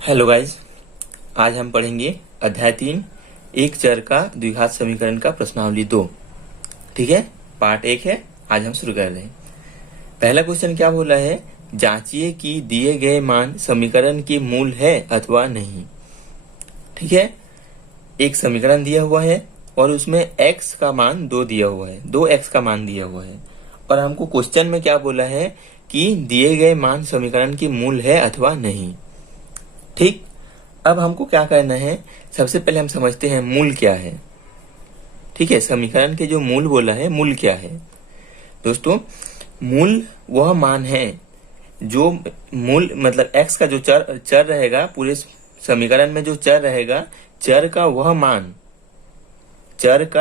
Hello guys, आज हम पढ़ेंगे अध्याय 3 एक चर का द्विघात समीकरण का प्रश्नावली 2। ठीक है, पार्ट 1 है। आज हम शुरू कर रहे हैं। पहला क्वेश्चन क्या बोला है, जांचिए कि दिए गए मान समीकरण के मूल है अथवा नहीं। ठीक है, एक समीकरण दिया हुआ है और उसमें x का मान 2 दिया हुआ है, 2x का मान दिया हुआ है और हमको क्वेश्चन में क्या बोला है कि दिए गए मान समीकरण के मूल है अथवा नहीं। ठीक, अब हमको क्या करना है, सबसे पहले हम समझते हैं मूल क्या है। ठीक है, समीकरण के जो मूल बोला है, मूल क्या है दोस्तों। मूल वह मान है जो मूल मतलब x का जो चर रहेगा, पूरे समीकरण में जो चर रहेगा, चर का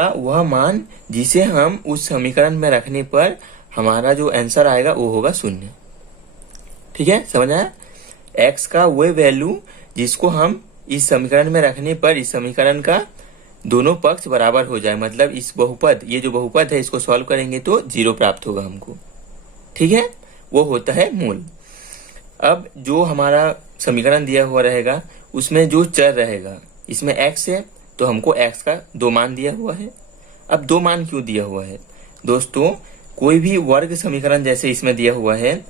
वह मान जिसे हम उस समीकरण में रखने पर हमारा जो आंसर आएगा वो होगा 0। ठीक है, समझ आया। x का वह वैल्यू जिसको हम इस समीकरण में रखने पर इस समीकरण का दोनों पक्ष बराबर हो जाए, मतलब इस बहुपद, ये जो बहुपद है इसको सॉल्व करेंगे तो 0 प्राप्त होगा हमको। ठीक है, वो होता है मूल। अब जो हमारा समीकरण दिया हुआ रहेगा उसमें जो चर रहेगा, इसमें x है तो हमको x का 2 मान दिया हुआ है। अब 2 मान क्यों दिया हुआ है दोस्तों, कोई भी वर्ग समीकरण जैसे इसमें दिया हुआ है,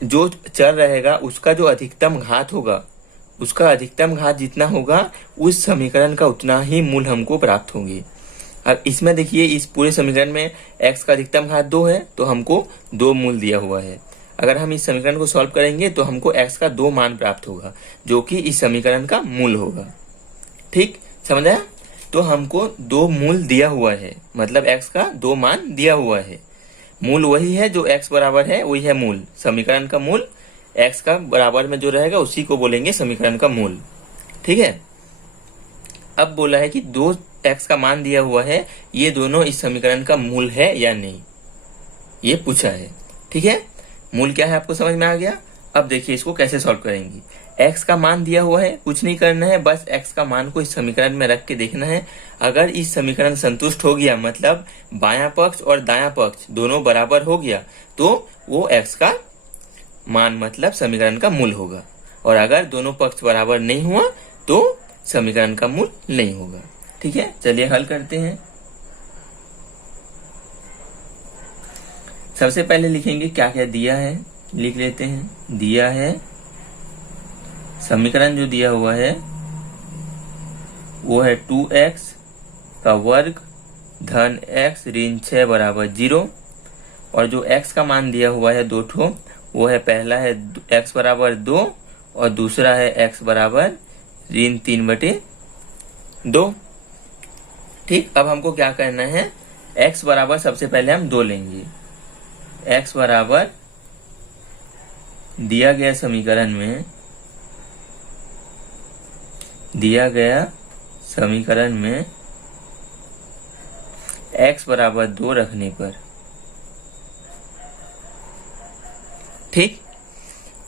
जो चर रहेगा उसका जो अधिकतम घात होगा, उसका अधिकतम घात जितना होगा उस समीकरण का उतना ही मूल हमको प्राप्त होंगे। अब इसमें देखिए, इस पूरे समीकरण में x का अधिकतम घात 2 है तो हमको 2 मूल दिया हुआ है। अगर हम इस समीकरण को सॉल्व करेंगे तो हमको x का 2 मान प्राप्त होगा जो कि इस समीकरण का मूल होगा। ठीक, समझ आया। तो हमको 2 मूल दिया हुआ है, मतलब x का 2 मान दिया हुआ है। मूल वही है जो x बराबर है, वही है मूल। समीकरण का मूल x का बराबर में जो रहेगा उसी को बोलेंगे समीकरण का मूल। ठीक है, अब बोला है कि 2x का मान दिया हुआ है, ये दोनों इस समीकरण का मूल है या नहीं, ये पूछा है। ठीक है, मूल क्या है आपको समझ में आ गया। अब देखिए इसको कैसे सॉल्व करेंगे। x का मान दिया हुआ है, कुछ नहीं करना है, बस x का मान को इस समीकरण में रख के देखना है। अगर इस समीकरण संतुष्ट हो गया, मतलब बायां पक्ष और दायां पक्ष दोनों बराबर हो गया, तो वो x का मान मतलब समीकरण का मूल होगा। और अगर दोनों पक्ष बराबर नहीं हुआ तो समीकरण का मूल नहीं होगा। ठीक है, चलिए हल करते हैं। सबसे पहले लिखेंगे क्या क्या दिया है, लिख लेते हैं। दिया है, समीकरण जो दिया हुआ है वो है 2x का वर्ग धन x ऋण 6 बराबर 0। और जो x का मान दिया हुआ है 2 ठो, वो है, पहला है x बराबर 2 और दूसरा है x बराबर ऋण 3/2। ठीक, अब हमको क्या करना है, x बराबर सबसे पहले हम 2 लेंगे। x बराबर दिया गया समीकरण में x बराबर 2 रखने पर। ठीक,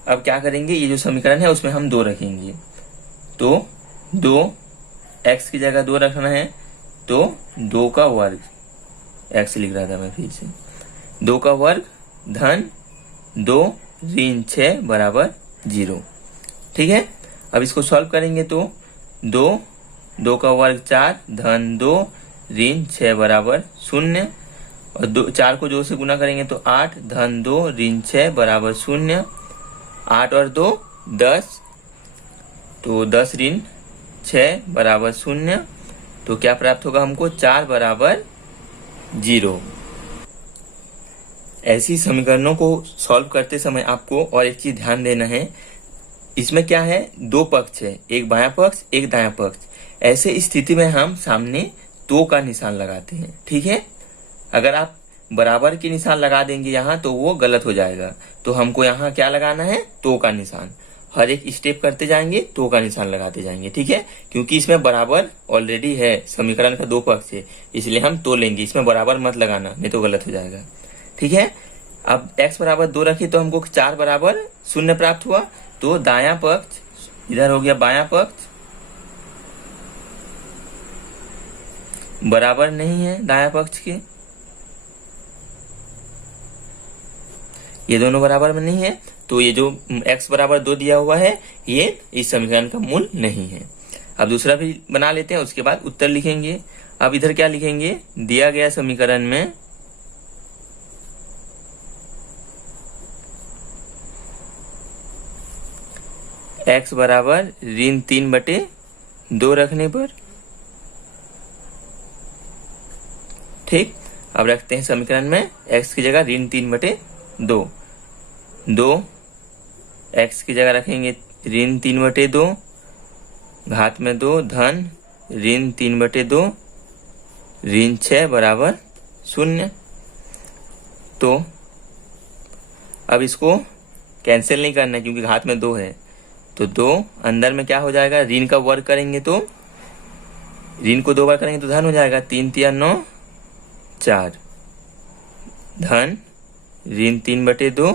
अब क्या करेंगे, ये जो समीकरण है उसमें हम 2 रखेंगे, तो 2 x की जगह 2 रखना है, तो 2 का वर्ग, x लिख रहा था मैं फिर से, 2 का वर्ग धन 2 ऋण 6 बराबर 0। ठीक है, अब इसको सॉल्व करेंगे तो 2 का वर्ग 4 धन 2 ऋण 6 बराबर 0 और 4 को 2 से गुना करेंगे तो 8 धन 2 ऋण 6 बराबर 0। 8 और 2 10, तो 10 ऋण 6 बराबर 0। तो क्या प्राप्त होगा हमको, 4 बराबर 0। ऐसी समीकरणों को सॉल्व करते समय आपको और एक चीज ध्यान देना है, इसमें क्या है, 2 पक्ष है, एक बायां पक्ष एक दायां पक्ष। ऐसे स्थिति में हम सामने तो का निशान लगाते हैं। ठीक है, अगर आप बराबर के निशान लगा देंगे यहाँ तो वो गलत हो जाएगा, तो हमको यहाँ क्या लगाना है, तो का निशान। हर एक स्टेप करते जाएंगे तो का निशान लगाते जाएंगे। ठीक है, क्योंकि इसमें बराबर ऑलरेडी है, समीकरण का 2 पक्ष है, इसलिए हम तो लेंगे, इसमें बराबर मत लगाना, नहीं तो गलत हो जाएगा। ठीक है, अब x बराबर 2 रखिए तो हमको 4 बराबर 0 प्राप्त हुआ, तो दायां पक्ष इधर हो गया, बायां पक्ष बराबर नहीं है दायां पक्ष के, ये दोनों बराबर में नहीं है, तो ये जो x बराबर 2 दिया हुआ है ये इस समीकरण का मूल नहीं है। अब दूसरा भी बना लेते हैं, उसके बाद उत्तर लिखेंगे। अब इधर क्या लिखेंगे, दिया गया समीकरण में x बराबर ऋण 3/2 रखने पर, ठीक। अब रखते हैं समीकरण में x की जगह ऋण 3/2, 2 x की जगह रखेंगे ऋण 3/2, घात में 2 धन ऋण 3/2 ऋण 6 बराबर 0। तो अब इसको कैंसिल नहीं करना है क्योंकि घात में 2 है, तो 2 अंदर में क्या हो जाएगा, ऋण का वर्ग करेंगे तो ऋण को 2 बार करेंगे तो धन हो जाएगा, 3 तिया 9 4 धन ऋण 3/2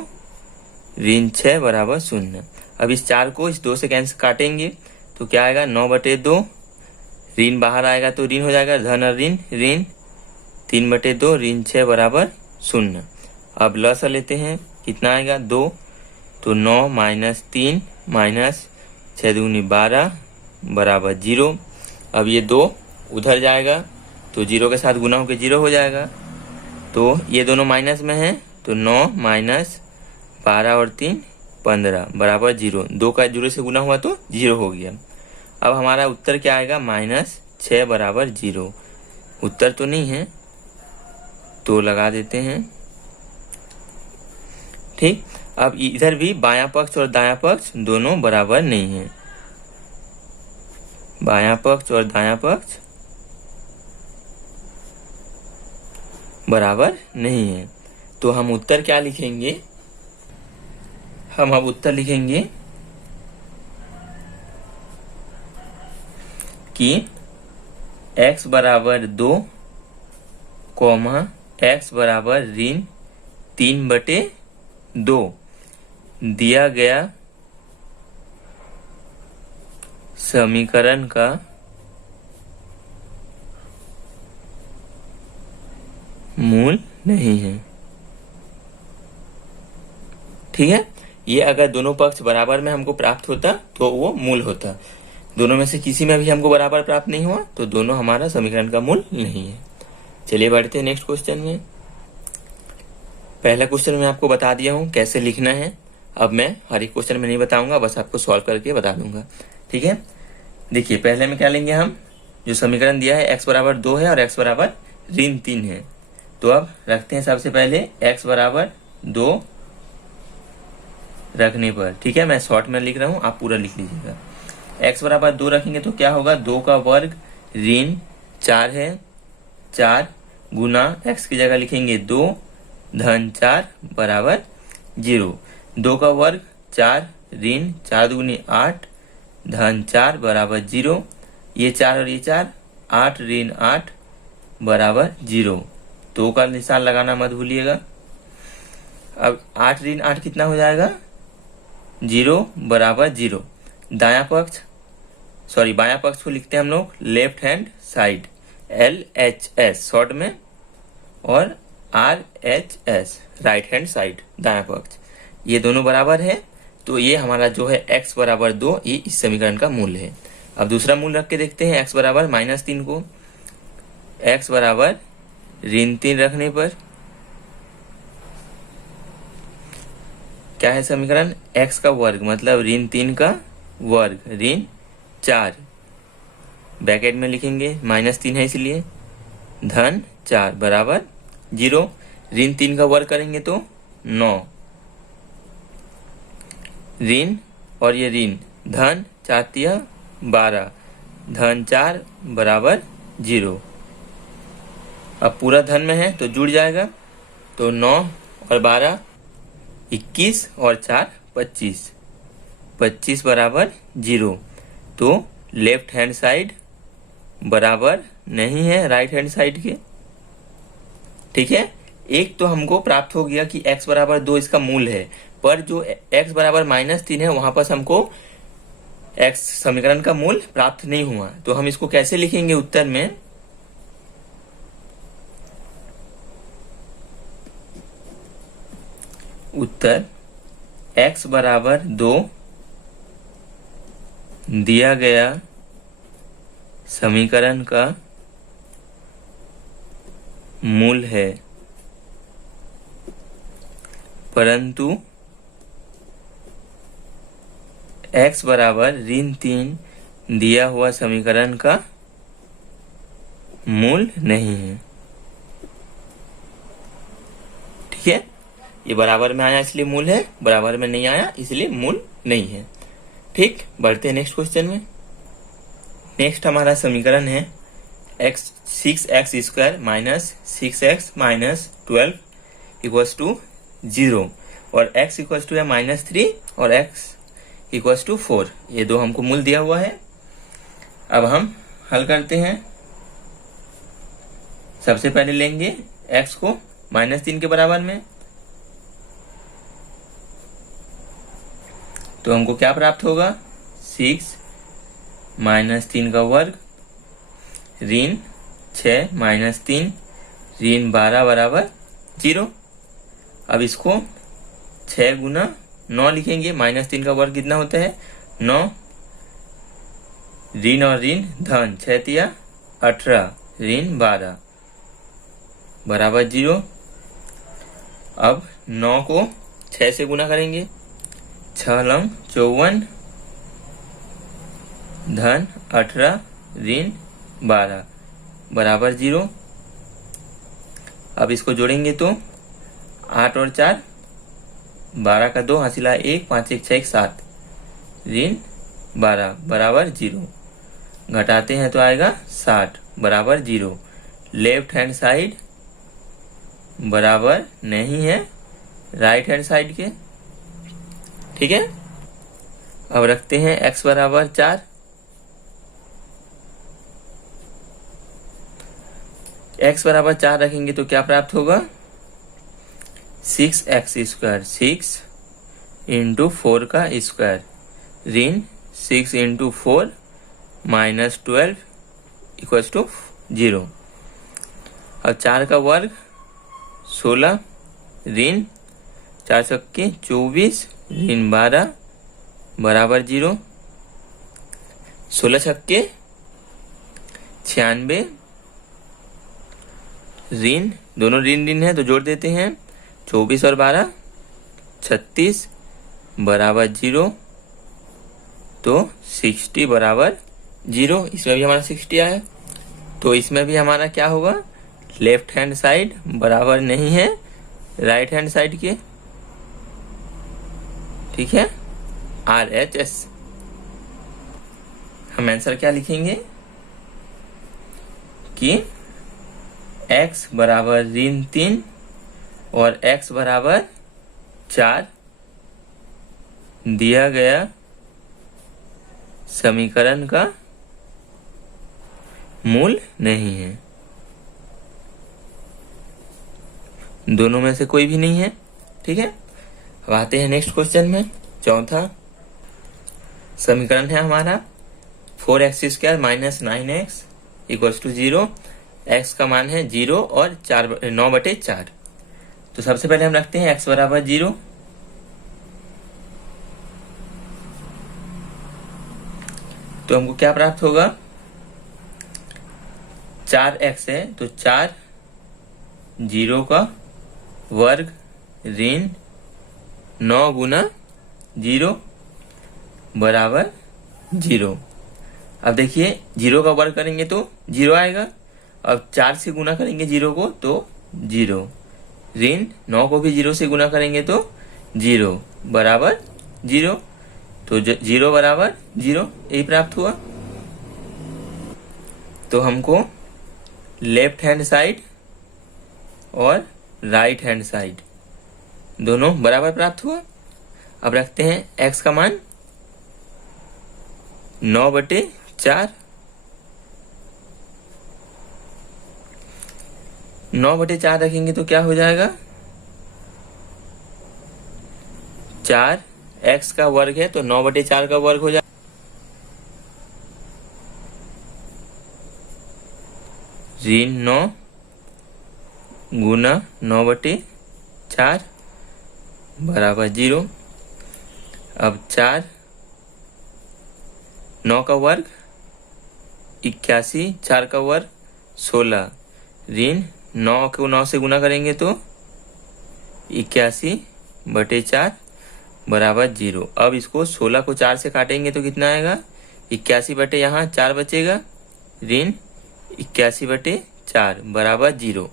ऋण 6 बराबर 0। अब इस 4 को इस 2 से कैंसिल काटेंगे तो क्या आएगा, 9/2 ऋण बाहर आएगा तो ऋण हो जाएगा, धन और ऋण ऋण 3/2 ऋण 6 बराबर 0। अब लसा लेते हैं, कितना आएगा 2, तो 9 - 3 - 6 दूनी 12 बराबर 0। अब ये 2 उधर जाएगा तो 0 के साथ गुना होकर 0 हो जाएगा, तो ये दोनों माइनस में है तो 9 - 12 और 3 15 बराबर 0। 2 का 0 से गुना हुआ तो 0 हो गया। अब हमारा उत्तर क्या आएगा, -6 बराबर 0। उत्तर तो नहीं है तो लगा देते हैं, ठीक। अब इधर भी बायां पक्ष और दायां पक्ष दोनों बराबर नहीं है, बायां पक्ष और दायां पक्ष बराबर नहीं है, तो हम उत्तर क्या लिखेंगे, हम अब उत्तर लिखेंगे कि x बराबर 2, x बराबर ऋण 3/2 दिया गया समीकरण का मूल नहीं है, ठीक है। ये अगर दोनों पक्ष बराबर में हमको प्राप्त होता तो वो मूल होता, दोनों में से किसी में भी हमको बराबर प्राप्त नहीं हुआ तो दोनों हमारा समीकरण का मूल नहीं है। चलिए बढ़ते हैं नेक्स्ट क्वेश्चन में। पहला क्वेश्चन मैं आपको बता दिया हूं कैसे लिखना है, अब मैं हर एक क्वेश्चन में नहीं बताऊंगा, बस आपको सॉल्व करके बता दूंगा, ठीक है। देखिए पहले में क्या लेंगे, हम जो समीकरण दिया है x बराबर 2 है और x बराबर ऋण 3 है, तो अब रखते हैं सबसे पहले x बराबर 2 रखने पर, ठीक है। मैं शॉर्ट में लिख रहा हूं, आप पूरा लिख लीजिएगा। x बराबर 2 रखेंगे तो क्या होगा, 2 का वर्ग ऋण 4 है, 4 गुना x की जगह लिखेंगे 2 धन 4 बराबर 0। 2 का वर्ग 4 ऋण 4 दूनी 8 धन 4 बराबर 0। ये 4 और ये 4 8 ऋण 8 बराबर 0। 2 का निशान लगाना मत भूलिएगा। अब 8 ऋण 8 कितना हो जाएगा, 0 बराबर 0। दायां पक्ष बायां पक्ष को लिखते हैं हम लोग left hand side, LHS short में, और RHS राइट हैंड साइड दायां पक्ष, ये दोनों बराबर है, तो ये हमारा जो है x बराबर 2 ये इस समीकरण का मूल है। अब दूसरा मूल रख के देखते हैं, x बराबर -3 को, x बराबर ऋण 3 रखने पर क्या है समीकरण, x का वर्ग मतलब ऋण 3 का वर्ग ऋण 4, ब्रैकेट में लिखेंगे -3 है इसलिए, धन 4 बराबर 0। ऋण 3 का वर्ग करेंगे तो 9 ऋण और ये ऋण, धन 4 तिया 12 धन 4 बराबर 0। अब पूरा धन में है तो जुड़ जाएगा, तो 9 और 12 21 और 4 25, 25 बराबर 0। तो लेफ्ट हैंड साइड बराबर नहीं है राइट हैंड साइड के, ठीक है। एक तो हमको प्राप्त हो गया कि x बराबर 2 इसका मूल है, पर जो x बराबर -3 है वहां पर हमको x समीकरण का मूल प्राप्त नहीं हुआ, तो हम इसको कैसे लिखेंगे उत्तर में, उत्तर x बराबर 2 दिया गया समीकरण का मूल है, परंतु x बराबर ऋण 3 दिया हुआ समीकरण का मूल नहीं है। ठीक है, ये बराबर में आया इसलिए मूल है, बराबर में नहीं आया इसलिए मूल नहीं है। ठीक, बढ़ते हैं नेक्स्ट क्वेश्चन में। नेक्स्ट हमारा समीकरण है (6x² minus 6x minus 12 equals to 0 और x इक्वल्स टू है -3 और x इक्वल्स टू 4। ये दो हमको मूल दिया हुआ है। अब हम हल करते हैं। सबसे पहले लेंगे x को -3 के बराबर में, तो हमको क्या प्राप्त होगा? 6 माइनस 3 का वर्ग ऋण 6 माइनस 3 ऋण 12 बराबर 0। अब इसको 6 गुना 9 लिखेंगे। -3 का वर्ग कितना होता है? 9। ऋण और ऋण धन 6 तिया 18 ऋण 12 बराबर 0। अब 9 को 6 से गुना करेंगे। 6 लंग 54 धन 18 ऋण 12 बराबर 0। अब इसको जोड़ेंगे तो 8 और 4 12 का 2 हासिला 1 5 1 6 7 ऋण 12 बराबर 0। घटाते हैं तो आएगा 60 बराबर 0। लेफ्ट हैंड साइड बराबर नहीं है राइट हैंड साइड के। ठीक है, अब रखते हैं x बराबर 4। x बराबर 4 रखेंगे तो क्या प्राप्त होगा? 6x² 6 इंटू 4 का स्क्वायर ऋण 6 इंटू 4 माइनस 12 इक्वल्स टू 0। अब 4 का वर्ग 16 ऋण 4 छक्के 24 ऋण 12 बराबर 0। 16 छक्के 96 ऋण, दोनों ऋण ऋण है तो जोड़ देते हैं। 24 और 12 36 बराबर 0। तो 60 बराबर 0। इसमें भी हमारा 60 आया, तो इसमें भी हमारा क्या होगा? लेफ्ट हैंड साइड बराबर नहीं है राइट हैंड साइड के। ठीक है, RHS। हम आंसर क्या लिखेंगे कि x बराबर ऋण 3 और x बराबर 4 दिया गया समीकरण का मूल नहीं है। दोनों में से कोई भी नहीं है। ठीक है, अब आते हैं नेक्स्ट क्वेश्चन में। चौथा समीकरण है हमारा 4x² minus 9x equals to 0। x का मान है 0 और 9/4। तो सबसे पहले हम रखते हैं x बराबर 0। तो हमको क्या प्राप्त होगा? 4x है तो 4 0 का वर्ग ऋण 9 गुना 0 बराबर 0। अब देखिए 0 का वर्ग करेंगे तो 0 आएगा। अब 4 से गुना करेंगे 0 को तो 0। ऋण 9 को भी 0 से गुना करेंगे तो 0 बराबर 0। तो 0 बराबर 0 यही प्राप्त हुआ। तो हमको लेफ्ट हैंड साइड और राइट हैंड साइड दोनों बराबर प्राप्त हुआ। अब रखते हैं x का मान 9/4। 9/4 रखेंगे तो क्या हो जाएगा? 4 x का वर्ग है तो 9/4 का वर्ग हो जाएगा। ऋण 9 गुना 9/4 बराबर 0। अब 4, 9 का वर्ग 81, 4 का वर्ग 16, ऋण 9 को 9 से गुना करेंगे तो 81/4 बराबर 0। अब इसको 16 को 4 से काटेंगे तो कितना आएगा? 81 बटे यहाँ 4 बचेगा, ऋण 81/4 बराबर 0।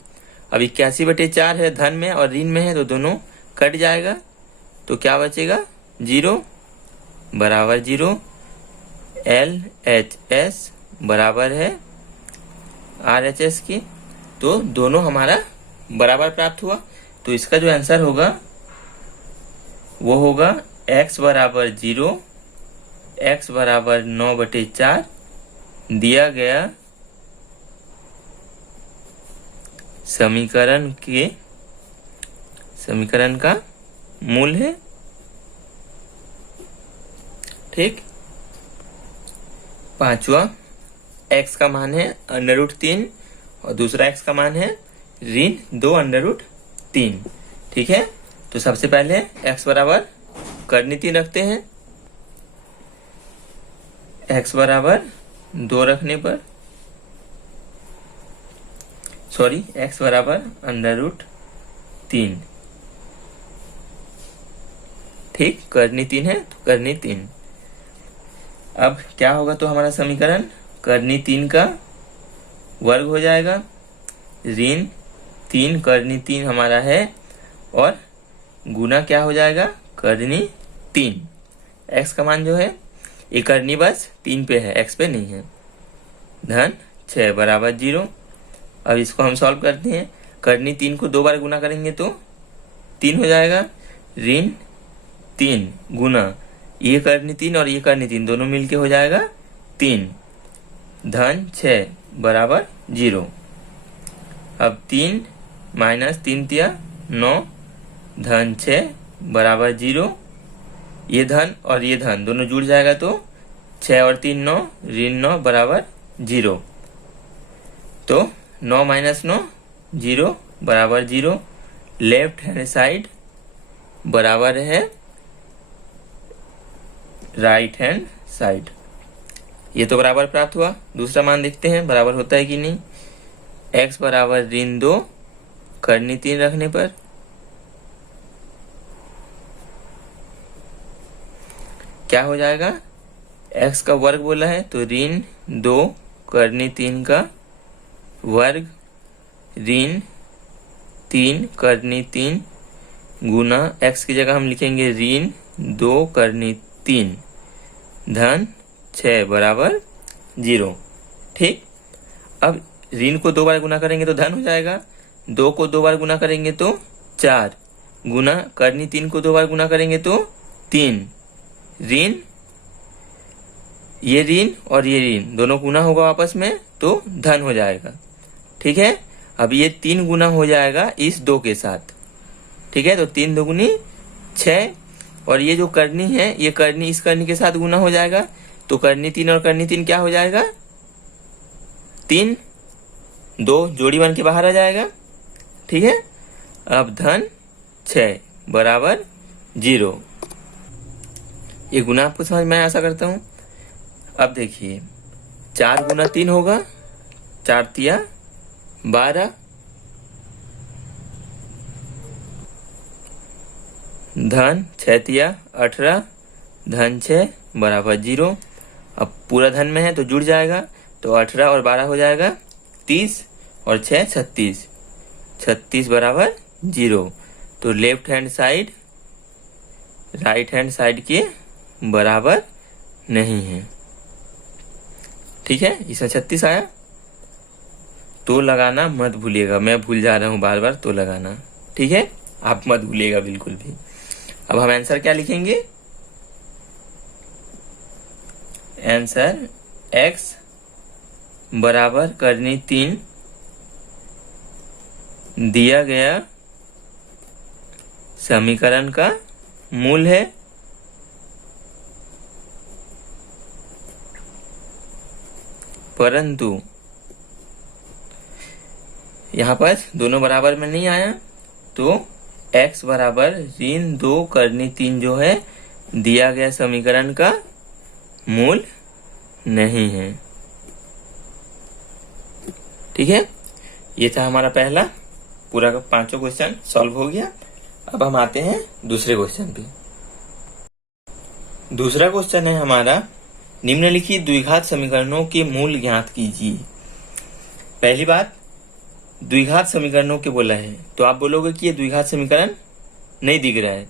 अब 81/4 है धन में और ऋण में है तो दोनों कट जाएगा, तो क्या बचेगा? 0 बराबर 0। LHS बराबर है RHS की, तो दोनों हमारा बराबर प्राप्त हुआ। तो इसका जो आंसर होगा वो होगा x बराबर 0, x बराबर 9/4 दिया गया समीकरण का मूल है। ठीक। 5वां, x का मान है √3 और दूसरा x का मान है ऋण 2√3। ठीक है, तो सबसे पहले x बराबर करनी 3 रखते हैं। x बराबर 2 रखने पर x बराबर √3। ठीक, करनी 3 है तो करनी 3। अब क्या होगा तो हमारा समीकरण करनी 3 का वर्ग हो जाएगा, ऋण 3 करनी 3 हमारा है और गुना क्या हो जाएगा? करनी 3। x का मान जो है ये करनी बस 3 पे है, x पे नहीं है, धन 6 बराबर 0। अब इसको हम सॉल्व करते हैं। करनी 3 को 2 बार गुना करेंगे तो 3 हो जाएगा, ऋण 3 गुना ये करनी 3 और ये करनी 3 दोनों मिलके हो जाएगा 3, धन 6 बराबर 0। अब 3 माइनस 3 तिया 9, धन 6 बराबर 0। ये धन और ये धन दोनों जुड़ जाएगा तो 6 और 3 9, ऋण 9 बराबर 0। तो 9 माइनस 9 0 बराबर 0। लेफ्ट हैंड साइड बराबर है राइट हैंड साइड। ये तो बराबर प्राप्त हुआ। दूसरा मान देखते हैं बराबर होता है कि नहीं। x बराबर ऋण 2 करनी 3 रखने पर क्या हो जाएगा? x का वर्ग बोला है तो ऋण 2 करनी 3 का वर्ग, ऋण 3 करनी 3 गुना x की जगह हम लिखेंगे ऋण 2 करनी 3 धन 6 बराबर 0। ठीक। अब ऋण को 2 बार गुना करेंगे तो धन हो जाएगा, 2 को 2 बार गुना करेंगे तो 4 गुना करनी 3 को 2 बार गुना करेंगे तो 3, ऋण ये ऋण और ये ऋण दोनों गुना होगा आपस में तो धन हो जाएगा। ठीक है। अब ये 3 गुना हो जाएगा इस 2 के साथ। ठीक है, तो 3 दुगुनी 6 और ये जो करनी है ये करनी इस करनी के साथ गुना हो जाएगा तो करनी 3 और करनी 3 क्या हो जाएगा? 3, 2 जोड़ी बन के बाहर आ जाएगा। ठीक है। अब धन 6 बराबर 0। ये गुना आपको समझ में आशा करता हूं। अब देखिए 4 गुना 3 होगा, 4 तिया 12, धन 6 तिया 18, धन 6 बराबर 0। अब पूरा धन में है तो जुड़ जाएगा तो 18 और 12 हो जाएगा 30 और 6 36, 36 बराबर 0। तो left hand side right hand side के बराबर नहीं है। ठीक है, इसमें 36 आया। तो लगाना मत भूलिएगा, मैं भूल जा रहा हूं बार बार, तो लगाना। ठीक है, आप मत भूलिएगा बिल्कुल भी। अब हम आंसर क्या लिखेंगे? आंसर x बराबर करनी 3 दिया गया समीकरण का मूल है। परंतु यहाँ पर दोनों बराबर में नहीं आया तो x बराबर ऋण 2 करनी 3 जो है दिया गया समीकरण का मूल नहीं है। ठीक है, ये था हमारा पहला पूरा का 5 क्वेश्चन सॉल्व हो गया। अब हम आते हैं दूसरे क्वेश्चन पे। दूसरा क्वेश्चन है हमारा, निम्नलिखित द्विघात समीकरणों के मूल ज्ञात कीजिए। पहली बात, द्विघात समीकरणों के बोला है तो आप बोलोगे कि ये द्विघात समीकरण नहीं दिख रहा है।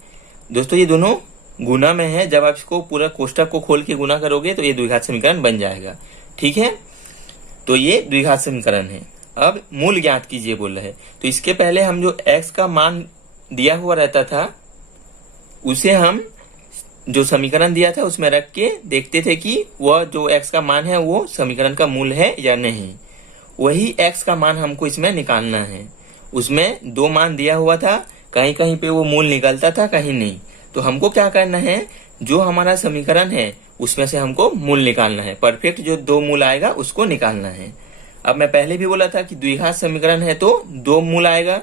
दोस्तों ये दोनों गुना में है, जब आप इसको पूरा कोष्टक को खोल के गुना करोगे तो ये द्विघात समीकरण बन जाएगा। ठीक है, तो ये द्विघात समीकरण है। अब मूल ज्ञात कीजिए बोला है, तो इसके पहले हम जो x का मान दिया हुआ रहता था उसे हम जो समीकरण दिया था उसमें रख के देखते थे कि वह जो x का मान है वो समीकरण का मूल है या नहीं। वही x का मान हमको इसमें निकालना है। उसमें 2 मान दिया हुआ था, कहीं कहीं पे वो मूल निकलता था, कहीं नहीं। तो हमको क्या करना है, जो हमारा समीकरण है उसमें से हमको मूल निकालना है। परफेक्ट जो 2 मूल आएगा उसको निकालना है। अब मैं पहले भी बोला था कि द्विघात समीकरण है तो 2 मूल आएगा,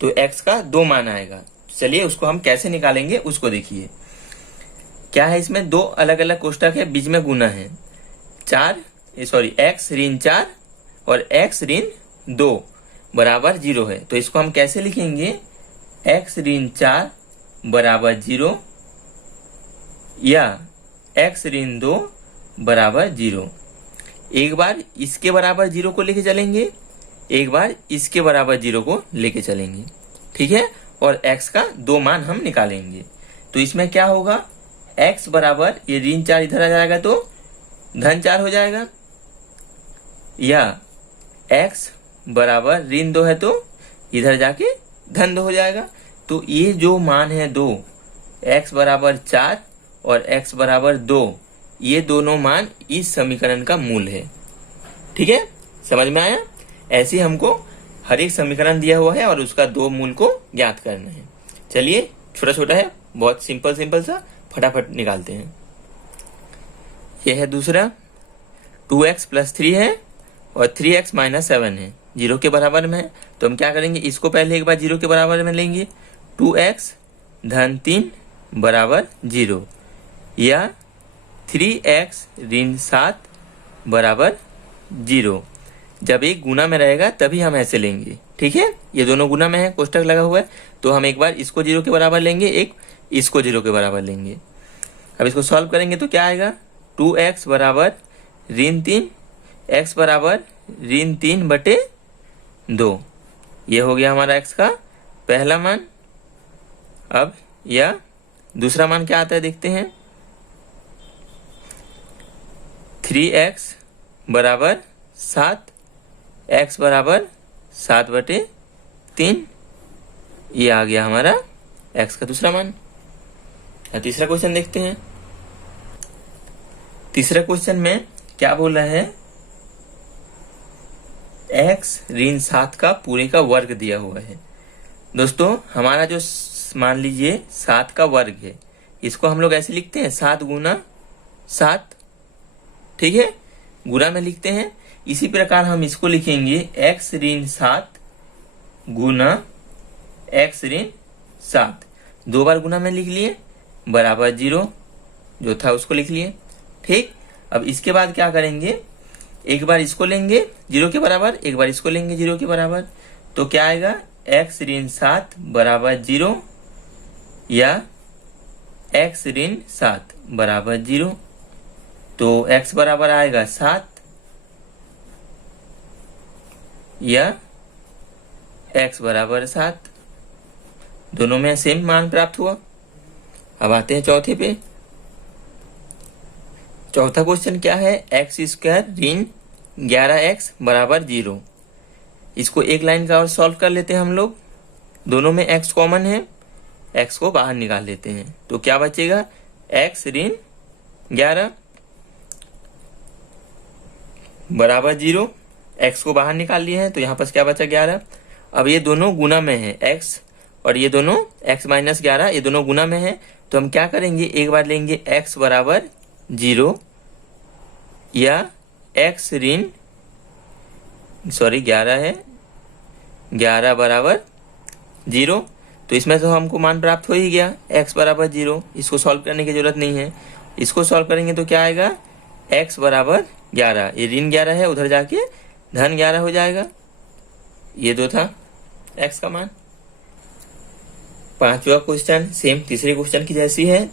तो x का 2 मान आएगा। चलिए उसको हम कैसे निकालेंगे उसको देखिए। क्या है, इसमें 2 अलग अलग कोष्टक है, बीच में गुना है। x ऋण 4 और x ऋण 2 बराबर 0 है। तो इसको हम कैसे लिखेंगे, x ऋण 4 बराबर 0 या x ऋण 2 बराबर 0। एक बार इसके बराबर 0 को लेके चलेंगे, एक बार इसके बराबर 0 को लेके चलेंगे। ठीक है, और x का 2 मान हम निकालेंगे। तो इसमें क्या होगा, x बराबर ये ऋण 4 इधर आ जाएगा तो धन 4 हो जाएगा, या x बराबर ऋण 2 है तो इधर जाके धन 2 हो जाएगा। तो ये जो मान है 2, x बराबर 4 और x बराबर 2, ये दोनों मान इस समीकरण का मूल है। ठीक है, समझ में आया। ऐसे हमको हर एक समीकरण दिया हुआ है और उसका 2 मूल को ज्ञात करना है। चलिए, छोटा छोटा है, बहुत सिंपल सा, फटाफट निकालते हैं। यह है दूसरा, 2x + 3 है और 3x - 7 है, 0 के बराबर में है। तो हम क्या करेंगे, इसको पहले एक बार 0 के बराबर में लेंगे। 2x धन 3 बराबर 0 या 3x ऋण 7 बराबर 0। जब एक गुना में रहेगा तभी हम ऐसे लेंगे। ठीक है, ये दोनों गुना में है, कोष्टक लगा हुआ है, तो हम एक बार इसको 0 के बराबर लेंगे, एक इसको 0 के बराबर लेंगे। अब इसको सॉल्व करेंगे तो क्या आएगा, 2x बराबर ऋण 3, x बराबर ऋण 3/2। ये हो गया हमारा x का पहला मान। अब यह दूसरा मान क्या आता है देखते हैं, 3x बराबर 7, x बराबर 7/3। ये आ गया हमारा x का दूसरा मान। तीसरा क्वेश्चन देखते हैं। तीसरा क्वेश्चन में क्या बोला है, x ऋण 7 का पूरे का वर्ग दिया हुआ है। दोस्तों हमारा जो मान लीजिए 7 का वर्ग है, इसको हम लोग ऐसे लिखते हैं 7 गुना 7। ठीक है, गुना में लिखते हैं। इसी प्रकार हम इसको लिखेंगे x ऋण 7 गुना x ऋण 7। 2 बार गुना में लिख लिए, बराबर 0 जो था उसको लिख लिए। ठीक, अब इसके बाद क्या करेंगे, एक बार इसको लेंगे 0 के बराबर, एक बार इसको लेंगे 0 के बराबर। तो क्या आएगा, x ऋण 7 बराबर 0 या x ऋण 7 बराबर 0। तो x बराबर आएगा 7 या x बराबर 7। दोनों में सेम मान प्राप्त हुआ। अब आते हैं चौथे पे। चौथा क्वेश्चन क्या है, x² ऋण 11x बराबर 0। इसको एक लाइन का और सॉल्व कर लेते हैं हम लोग। दोनों में x कॉमन है, x को बाहर निकाल लेते हैं। तो क्या बचेगा, x ऋण 11 बराबर 0। x को बाहर निकाल लिए हैं तो यहाँ पर क्या बचा, 11। अब ये दोनों गुना में है, x और ये दोनों x - 11, ये दोनों गुना में है। तो हम क्या करेंगे, एक बार लेंगे x बराबर 0 या x ऋण 11 है, 11 बराबर 0। तो इसमें तो हमको मान प्राप्त हो ही गया x बराबर 0। इसको सॉल्व करने की जरूरत नहीं है। इसको सॉल्व करेंगे तो क्या आएगा, x बराबर 11, ये ऋण 11 है, उधर जाके धन 11 हो जाएगा। ये जो था x का मान। पांचवा क्वेश्चन सेम तीसरे क्वेश्चन की जैसी है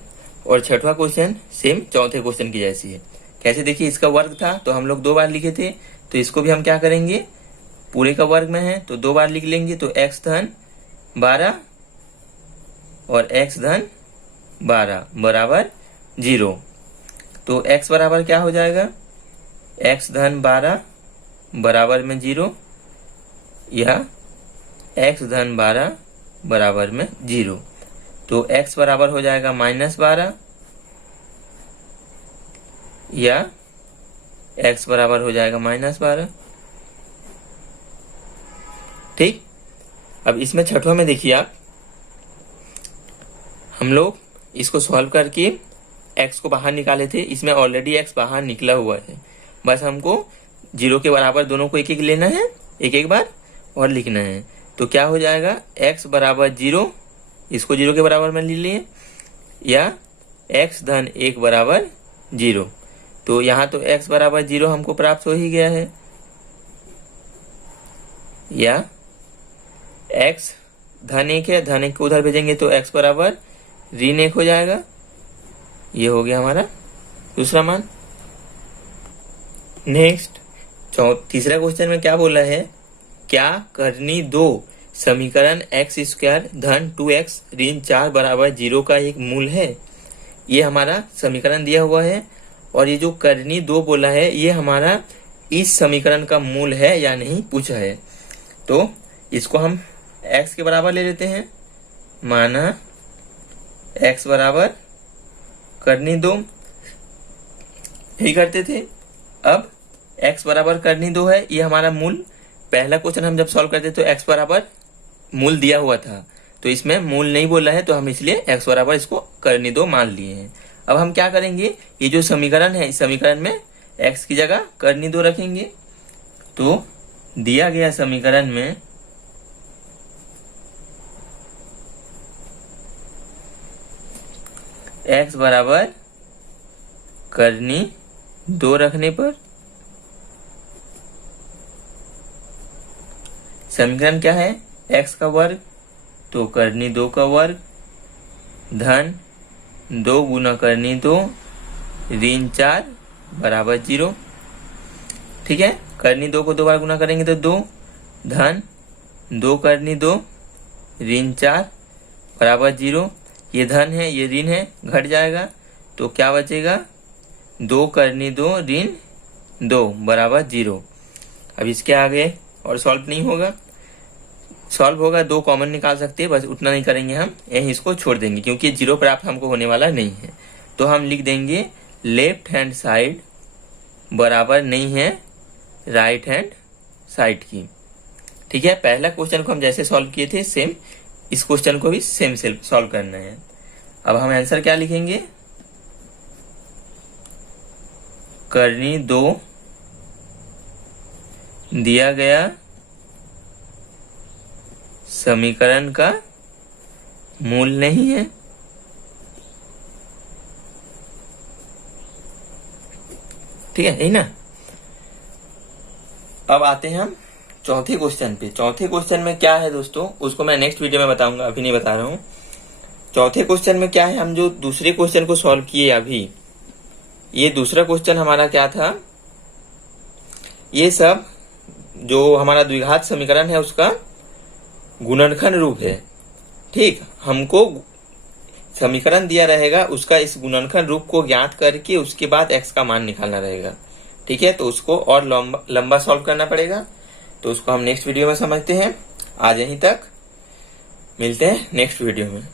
और छठवां क्वेश्चन सेम चौथे क्वेश्चन की जैसी है। कैसे, देखिए इसका वर्ग था तो हम लोग 2 बार लिखे थे, तो इसको भी हम क्या करेंगे, पूरे का वर्ग में है तो 2 बार लिख लेंगे। तो x धन 12 और x धन 12 बराबर 0। तो x बराबर क्या हो जाएगा, x धन 12 बराबर में 0 या x धन 12 बराबर में 0। तो x बराबर हो जाएगा -12 या x बराबर हो जाएगा -12। ठीक। अब इसमें छठवां में देखिए आप, हम लोग इसको सॉल्व करके x को बाहर निकाले थे, इसमें ऑलरेडी x बाहर निकला हुआ है। बस हमको 0 के बराबर दोनों को एक एक लेना है, एक एक बार और लिखना है। तो क्या हो जाएगा, x बराबर 0, इसको 0 के बराबर में ले लिए, या x धन 1 बराबर 0। तो यहाँ तो x बराबर 0 हमको प्राप्त हो ही गया है, या x धन 1 है, धन 1 को उधर भेजेंगे तो x बराबर ऋण 1 हो जाएगा। ये हो गया हमारा दूसरा मान। नेक्स्ट तीसरा क्वेश्चन में क्या बोला है, क्या करनी 2 समीकरण x² धन 2x ऋण 4 बराबर 0 का एक मूल है। ये हमारा समीकरण दिया हुआ है और ये जो करनी 2 बोला है ये हमारा इस समीकरण का मूल है या नहीं पूछा है। तो इसको हम x के बराबर ले लेते हैं, माना x बराबर करनी 2, यही करते थे। अब x बराबर करनी 2 है, ये हमारा मूल। पहला क्वेश्चन हम जब सॉल्व करते तो x बराबर मूल दिया हुआ था, तो इसमें मूल नहीं बोला है तो हम इसलिए x बराबर इसको करनी 2 मान लिए हैं। अब हम क्या करेंगे, ये जो समीकरण है इस समीकरण में x की जगह करनी 2 रखेंगे। तो दिया गया समीकरण में x बराबर करनी 2 रखने पर समीकरण क्या है, x का वर्ग, तो करनी 2 का वर्ग धन 2 गुना करनी 2 ऋण 4 बराबर 0। ठीक है, करनी 2 को 2 बार गुना करेंगे तो 2 धन 2 करनी 2 ऋण 4 बराबर 0। ये धन है ये ऋण है, घट जाएगा तो क्या बचेगा, 2 करनी 2 ऋण 2 बराबर 0। अब इसके आगे और सॉल्व नहीं होगा, सॉल्व होगा 2 कॉमन निकाल सकते हैं, बस उतना नहीं करेंगे हम, यही इसको छोड़ देंगे क्योंकि 0 प्राप्त हमको होने वाला नहीं है। तो हम लिख देंगे लेफ्ट हैंड साइड बराबर नहीं है राइट हैंड साइड की। ठीक है, पहला क्वेश्चन को हम जैसे सॉल्व किए थे सेम इस क्वेश्चन को भी सेम सॉल्व करना है। अब हम आंसर क्या लिखेंगे, करनी 2 दिया गया समीकरण का मूल नहीं है। ठीक है, यही ना। अब आते हैं हम चौथे क्वेश्चन पे। चौथे क्वेश्चन में क्या है दोस्तों, उसको मैं नेक्स्ट वीडियो में बताऊंगा, अभी नहीं बता रहा हूं। चौथे क्वेश्चन में क्या है, हम जो दूसरे क्वेश्चन को सॉल्व किए अभी, ये दूसरा क्वेश्चन हमारा क्या था, ये सब जो हमारा द्विघात समीकरण है उसका गुणनखंड रूप है। ठीक, हमको समीकरण दिया रहेगा, उसका इस गुणनखंड रूप को ज्ञात करके उसके बाद x का मान निकालना रहेगा। ठीक है, तो उसको और लंबा सॉल्व करना पड़ेगा, तो उसको हम नेक्स्ट वीडियो में समझते हैं। आज यहीं तक, मिलते हैं नेक्स्ट वीडियो में।